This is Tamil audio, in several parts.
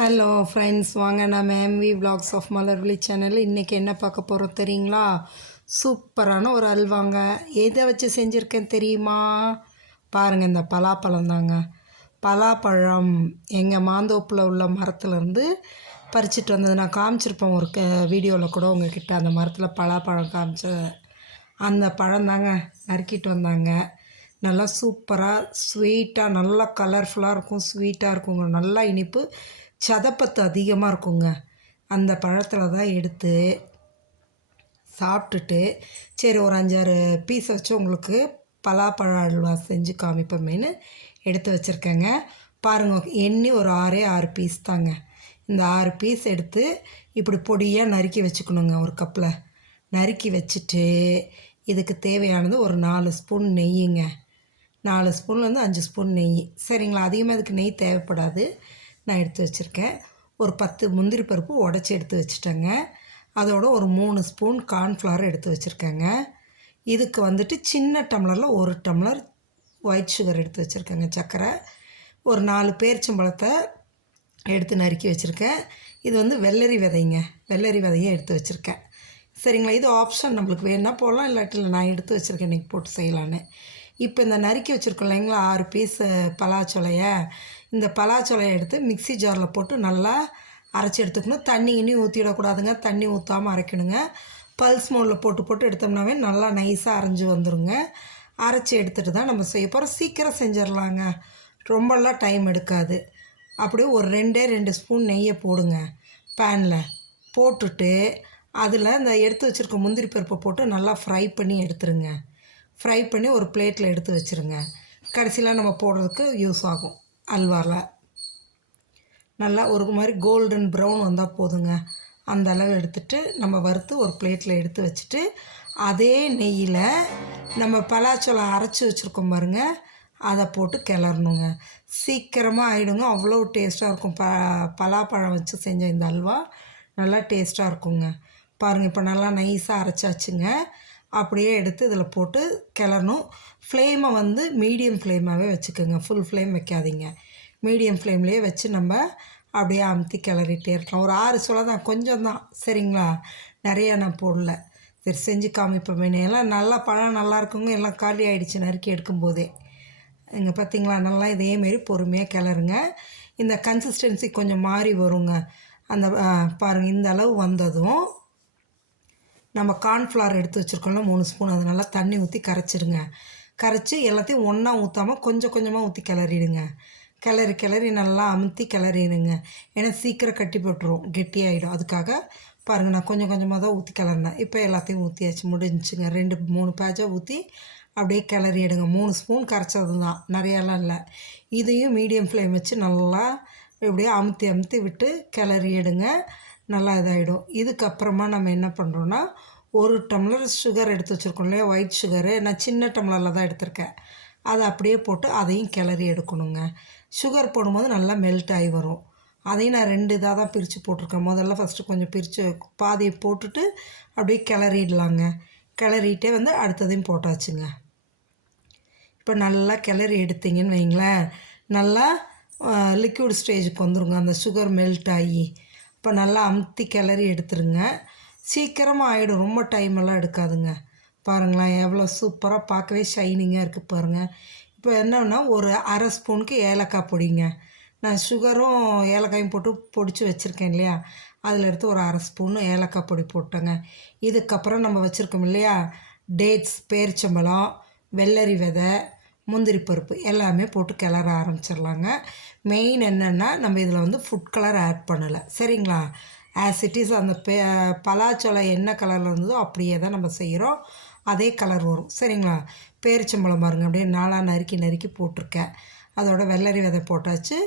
ஹலோ ஃப்ரெண்ட்ஸ் வாங்க நம்ம MV vlogs of Malarvizhi channel இன்றைக்கி என்ன பார்க்க போகிறோம் தெரியுங்களா? சூப்பரான ஒரு அல்வாங்க எதை வச்சு செஞ்சுருக்கேன் தெரியுமா? பாருங்கள் இந்த பலாப்பழம் தாங்க. பலாப்பழம் எங்கள் மாந்தோப்பில் உள்ள மரத்துலேருந்து பறிச்சிட்டு வந்தது. நான் காமிச்சிருப்பேன் ஒரு க வீடியோவில் கூட உங்ககிட்ட. அந்த மரத்தில் பலாப்பழம் காமிச்ச அந்த பழம் தாங்க. நறுக்கிட்டு வந்தாங்க. நல்லா சூப்பராக ஸ்வீட்டாக நல்லா கலர்ஃபுல்லாக இருக்கும். ஸ்வீட்டாக இருக்குங்க நல்லா இனிப்பு சதப்பத்து அதிகமாக இருக்குங்க. அந்த பழத்தில் தான் எடுத்து சாப்பிட்டுட்டு சரி ஒரு அஞ்சாறு பீஸ் வச்சு உங்களுக்கு பலாப்பழ அல்வா செஞ்சு காமிப்போமேனு எடுத்து வச்சுருக்கேங்க. பாருங்கள் எண்ணி ஒரு ஆறே ஆறு பீஸ் தாங்க. இந்த ஆறு பீஸ் எடுத்து இப்படி பொடியாக நறுக்கி வச்சுக்கணுங்க ஒரு கப்பில் நறுக்கி வச்சுட்டு இதுக்கு தேவையானது ஒரு நாலு ஸ்பூன் நெய்யுங்க. நாலு ஸ்பூன்லேருந்து அஞ்சு ஸ்பூன் நெய். சரிங்களா? அதிகமாக இதுக்கு நெய் தேவைப்படாது. நான் எடுத்து வச்சுருக்கேன். ஒரு பத்து முந்திரி பருப்பு உடச்சி எடுத்து வச்சுட்டேங்க. அதோட ஒரு மூணு ஸ்பூன் கார்ன்ஃப்ளவர் எடுத்து வச்சுருக்கேங்க. இதுக்கு வந்துட்டு சின்ன டம்ளரில் ஒரு டம்ளர் ஒயிட் சுகர் எடுத்து வச்சுருக்கேங்க சர்க்கரை. ஒரு நாலு பேரிச்சம்பழத்தை எடுத்து நறுக்கி வச்சுருக்கேன். இது வந்து வெள்ளரி விதைங்க. வெள்ளரி விதையை எடுத்து வச்சுருக்கேன். சரிங்களா? இது ஆப்ஷன் நம்மளுக்கு வேணால் போடலாம் இல்லாட்டில் நான் எடுத்து வச்சுருக்கேன் இன்றைக்கி போட்டு செய்யலான்னு. இப்போ இந்த நறுக்கி வச்சுருக்கோம் இல்லைங்களா? ஆறு பீஸ் பலாச்சொலையை. இந்த பலாச்சொலையை எடுத்து மிக்ஸி ஜாரில் போட்டு நல்லா அரைச்சி எடுத்துக்கணும். தண்ணி இனி ஊற்றிடக்கூடாதுங்க தண்ணி ஊற்றாமல் அரைக்கணுங்க. பல்ஸ் மோடில் போட்டு போட்டு எடுத்தோம்னாவே நல்லா நைஸாக அரைஞ்சி வந்துடுங்க அரைச்சி எடுத்துகிட்டு தான் நம்ம செய்ய போகிறோம் சீக்கிரம் செஞ்சிடலாங்க. ரொம்பலாம் டைம் எடுக்காது. அப்படியே ஒரு ரெண்டே ரெண்டு ஸ்பூன் நெய்யை போடுங்க. பேனில் போட்டுட்டு அதில் இந்த எடுத்து வச்சுருக்க முந்திரி பருப்பை போட்டு நல்லா ஃப்ரை பண்ணி எடுத்துருங்க. ஃப்ரை பண்ணி ஒரு பிளேட்டில் எடுத்து வச்சுருங்க. கடைசியில் நம்ம போடுறதுக்கு யூஸ் ஆகும். அல்வாவில் நல்லா ஒரு மாதிரி கோல்டன் ப்ரௌன் வந்தால் போதுங்க. அந்த அளவு எடுத்துட்டு நம்ம வறுத்து ஒரு பிளேட்டில் எடுத்து வச்சுட்டு அதே நெய்யில் நம்ம பலாச்சோளம் அரைச்சி வச்சுருக்கோம் பாருங்க. அதை போட்டு கிளறணுங்க. சீக்கிரமாக ஆகிடுங்க அவ்வளோ டேஸ்ட்டாக இருக்கும். ப பலாப்பழம் வச்சு செஞ்ச இந்த அல்வா நல்லா டேஸ்ட்டாக இருக்குங்க. பாருங்கள் இப்போ நல்லா நைஸாக அரைச்சாச்சுங்க. அப்படியே எடுத்து இதில் போட்டு கிளறணும். ஃப்ளேமை வந்து மீடியம் ஃப்ளேமாகவே வச்சுக்கோங்க. ஃபுல் ஃப்ளேம் வைக்காதீங்க. மீடியம் ஃப்ளேம்லேயே வச்சு நம்ம அப்படியே அமுத்தி கிளறிட்டே இருக்கலாம். ஒரு ஆறு சொல்ல தான் கொஞ்சம் தான். சரிங்களா? நிறையா நான் போடல. சரி செஞ்சு காமிப்போமே. எல்லாம் நல்லா பழம் நல்லா இருக்குங்க. எல்லாம் காலி ஆகிடுச்சு நறுக்கி எடுக்கும்போதே. இங்கே பார்த்தீங்களா நல்லா இதேமாரி பொறுமையாக கிளறுங்க. இந்த கன்சிஸ்டன்சி கொஞ்சம் மாறி வருங்க. அந்த பாருங்கள் இந்த அளவு வந்ததும் நம்ம கார்ன்ஃப்ளவர் எடுத்து வச்சுருக்கோம்ல மூணு ஸ்பூன் அது நல்லா தண்ணி ஊற்றி கரைச்சிடுங்க. கரைச்சி எல்லாத்தையும் ஒன்றா ஊற்றாமல் கொஞ்சம் கொஞ்சமாக ஊற்றி கிளறிடுங்க. கிளறி கிளறி நல்லா அமுத்தி கிளறிடுங்க. ஏன்னா சீக்கிரம் கட்டி போட்டுரும் கெட்டியாயிடும். அதுக்காக பாருங்கள் நான் கொஞ்சம் கொஞ்சமாக தான் ஊற்றி கிளறினேன். இப்போ எல்லாத்தையும் ஊற்றியாச்சு முடிஞ்சுங்க. ரெண்டு மூணு பேஜாக ஊற்றி அப்படியே கிளறி எடுங்க. மூணு ஸ்பூன் கரைச்சது தான் நிறையாலாம் இல்லை. இதையும் மீடியம் ஃப்ளேம் வச்சு நல்லா இப்படியே அமுத்தி அமுத்தி விட்டு கிளறி எடுங்க. நல்லா இதாகிடும் இதுக்கப்புறமா நம்ம என்ன பண்ணுறோன்னா ஒரு டம்ளர் சுகர் எடுத்து வச்சுருக்கோம் இல்லையா? ஒயிட் சுகரு நான் சின்ன டம்ளரில் தான் எடுத்திருக்கேன். அதை அப்படியே போட்டு அதையும் கிளறி எடுக்கணுங்க. சுகர் போடும்போது நல்லா மெல்ட் ஆகி வரும். அதையும் நான் ரெண்டு இதாக தான் பிரித்து போட்டிருக்கேன். முதல்ல ஃபஸ்ட்டு கொஞ்சம் பிரித்து பாதியை போட்டுட்டு அப்படியே கிளறிடலாங்க. கிளறிட்டே வந்து அடுத்ததையும் போட்டாச்சுங்க. இப்போ நல்லா கிளறி எடுத்தீங்கன்னு வைங்களேன். நல்லா லிக்விட் ஸ்டேஜுக்கு வந்துருங்க. அந்த சுகர் மெல்ட் ஆகி. இப்போ நல்லா அமுத்தி கிளறி எடுத்துருங்க. சீக்கிரமாக ஆகிடும் ரொம்ப டைம் எல்லாம் எடுக்காதுங்க. பாருங்களேன் எவ்வளோ சூப்பராக பார்க்கவே ஷைனிங்காக இருக்குது பாருங்கள் இப்போ என்னன்னா ஒரு அரை ஸ்பூனுக்கு ஏலக்காய் பொடிங்க. நான் சுகரும் ஏலக்காயும் போட்டு பொடிச்சு வச்சுருக்கேன் இல்லையா? அதில் எடுத்து ஒரு அரை ஸ்பூன் ஏலக்காய் பொடி போட்டேங்க. இதுக்கப்புறம் நம்ம வச்சுருக்கோம் இல்லையா? டேட்ஸ் பேரிச்சம்பழம் வெள்ளரி விதை முந்திரி பருப்பு எல்லாமே போட்டு கிளற ஆரம்பிச்சிடலாங்க. மெயின் என்னென்னா நம்ம இதில் வந்து ஃபுட் கலர் ஆட் பண்ணலை. சரிங்களா? ஆஸ் இட் இஸ் அந்த பே பலாச்சோளம் என்ன கலரில் இருந்ததோ அப்படியே தான் நம்ம செய்கிறோம் அதே கலர் வரும். சரிங்களா? பேரிச்சம்பழம் பாருங்க. அப்படியே நாளாக நறுக்கி நறுக்கி போட்டிருக்கேன். அதோட வெள்ளரி விதை போட்டாச்சு.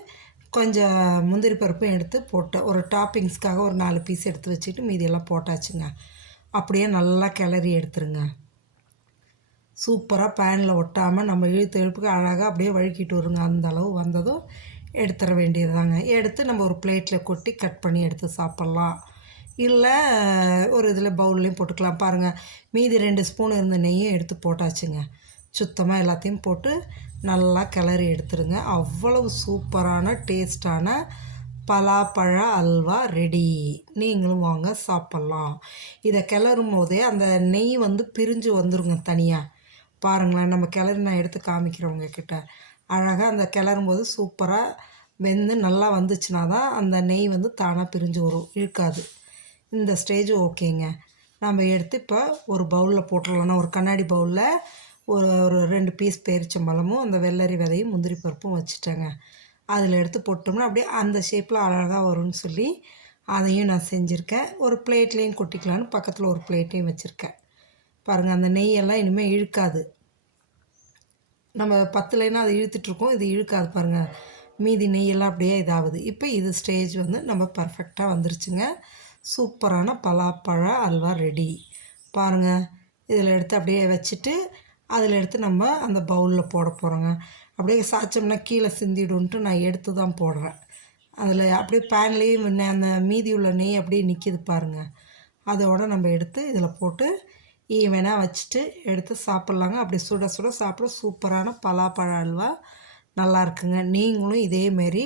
கொஞ்சம் முந்திரி பருப்பும் எடுத்து போட்டேன். ஒரு டாப்பிங்ஸ்க்காக ஒரு நாலு பீஸ் எடுத்து வச்சுட்டு மீதியெல்லாம் போட்டாச்சுங்க. அப்படியே நல்லா கிளறி எடுத்துருங்க. சூப்பராக பேனில் ஒட்டாமல் நம்ம இழுத்து இழுப்புக்கு அழகாக அப்படியே வழுக்கிட்டு வருங்க. அந்த அளவு வந்ததும் எடுத்துட வேண்டியதுதாங்க. எடுத்து நம்ம ஒரு பிளேட்டில் கொட்டி கட் பண்ணி எடுத்து சாப்பிட்லாம். இல்லை ஒரு இதில் பவுல்லையும் போட்டுக்கலாம். பாருங்கள் மீதி ரெண்டு ஸ்பூன் இருந்த நெய்யும் எடுத்து போட்டாச்சுங்க. சுத்தமாக எல்லாத்தையும் போட்டு நல்லா கிளறி எடுத்துருங்க. அவ்வளவு சூப்பரான டேஸ்டான பலாப்பழ அல்வா ரெடி நீங்களும் வாங்க சாப்பிட்லாம். இதை கிளறும் போதே அந்த நெய் வந்து பிரிஞ்சு வந்துருங்க தனியாக பாருங்களேன் நம்ம கிளறி நான் எடுத்து காமிக்கிறவங்க கிட்ட. அழகாக அந்த கிளறும் போது சூப்பராக வெந்து நல்லா வந்துச்சுனா தான் அந்த நெய் வந்து தானாக பிரிஞ்சு வரும். இழுக்காது இந்த ஸ்டேஜ் ஓகேங்க. நம்ம எடுத்து இப்போ ஒரு பவுலில் போட்டுடலாம் ஒரு கண்ணாடி பவுலில் ஒரு ஒரு ரெண்டு பீஸ் பேரிச்சம்பழமும் அந்த வெள்ளரி விதையும் முந்திரி பருப்பும் வச்சுட்டேங்க. அதில் எடுத்து போட்டோம்னா அப்படியே அந்த ஷேப்பில் அழகாக வரும்னு சொல்லி அதையும் நான் செஞ்சுருக்கேன். ஒரு பிளேட்லேயும் கொட்டிக்கலான்னு பக்கத்தில் ஒரு பிளேட்டையும் வச்சுருக்கேன். பாருங்கள் அந்த நெய்யெல்லாம் இனிமேல் இழுக்காது. நம்ம பத்துலைன்னா அது இழுத்துட்ருக்கோம் இது இழுக்காது பாருங்கள் மீதி நெய்யெல்லாம் அப்படியே இதாகுது. இப்போ இது ஸ்டேஜ் வந்து நம்ம பர்ஃபெக்டாக வந்துருச்சுங்க. சூப்பரான பலாப்பழ அல்வா ரெடி பாருங்கள் இதில் எடுத்து அப்படியே வச்சுட்டு அதில் எடுத்து நம்ம அந்த பவுலில் போட போகிறோங்க அப்படியே சாய்ச்சோம்னா கீழே சிந்திடுன்ட்டு நான் எடுத்து தான் போடுறேன். அதில் அப்படியே பேன்லேயும் அந்த மீதி உள்ள நெய் அப்படியே நிற்கிது பாருங்கள் அதோட நம்ம எடுத்து இதில் போட்டு ஈவனாக வச்சுட்டு எடுத்து சாப்பிட்லாங்க. அப்படி சுட சுட சாப்பிட சூப்பரான பலாப்பழ அல்வா நல்லா இருக்குங்க. நீங்களும் இதேமாரி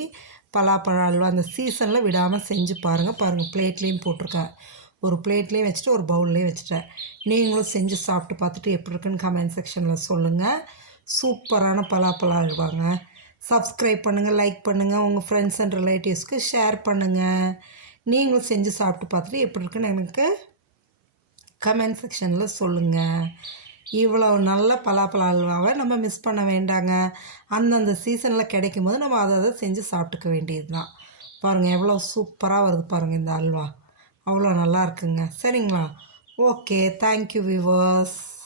பலாப்பழ அல்வா அந்த சீசனில் விடாமல் செஞ்சு பாருங்கள் பாருங்கள் பிளேட்லேயும் போட்டிருக்கேன் ஒரு பிளேட்லேயும் வச்சுட்டு ஒரு பவுல்லையும் வச்சுட்டேன். நீங்களும் செஞ்சு சாப்பிட்டு பார்த்துட்டு எப்படி இருக்குன்னு கமெண்ட் செக்ஷனில் சொல்லுங்கள் சூப்பரான பலாப்பழம் அல்வாங்க சப்ஸ்கிரைப் பண்ணுங்கள் லைக் பண்ணுங்கள் உங்கள் ஃப்ரெண்ட்ஸ் அண்ட் ரிலேட்டிவ்ஸ்க்கு ஷேர் பண்ணுங்கள் நீங்களும் செஞ்சு சாப்பிட்டு பார்த்துட்டு எப்படி இருக்குன்னு எனக்கு கமெண்ட் செக்ஷனில் சொல்லுங்கள் இவ்வளோ நல்ல பலாப்பழ அல்வாவை நம்ம மிஸ் பண்ண வேண்டாங்க. அந்தந்த சீசனில் கிடைக்கும் போது நம்ம அதை அதை செஞ்சு சாப்பிட்டுக்க வேண்டியது தான் பாருங்கள் எவ்வளோ சூப்பராக வருது பாருங்கள் இந்த அல்வா. அவ்வளோ நல்லா இருக்குங்க. சரிங்களா? Okay thank you viewers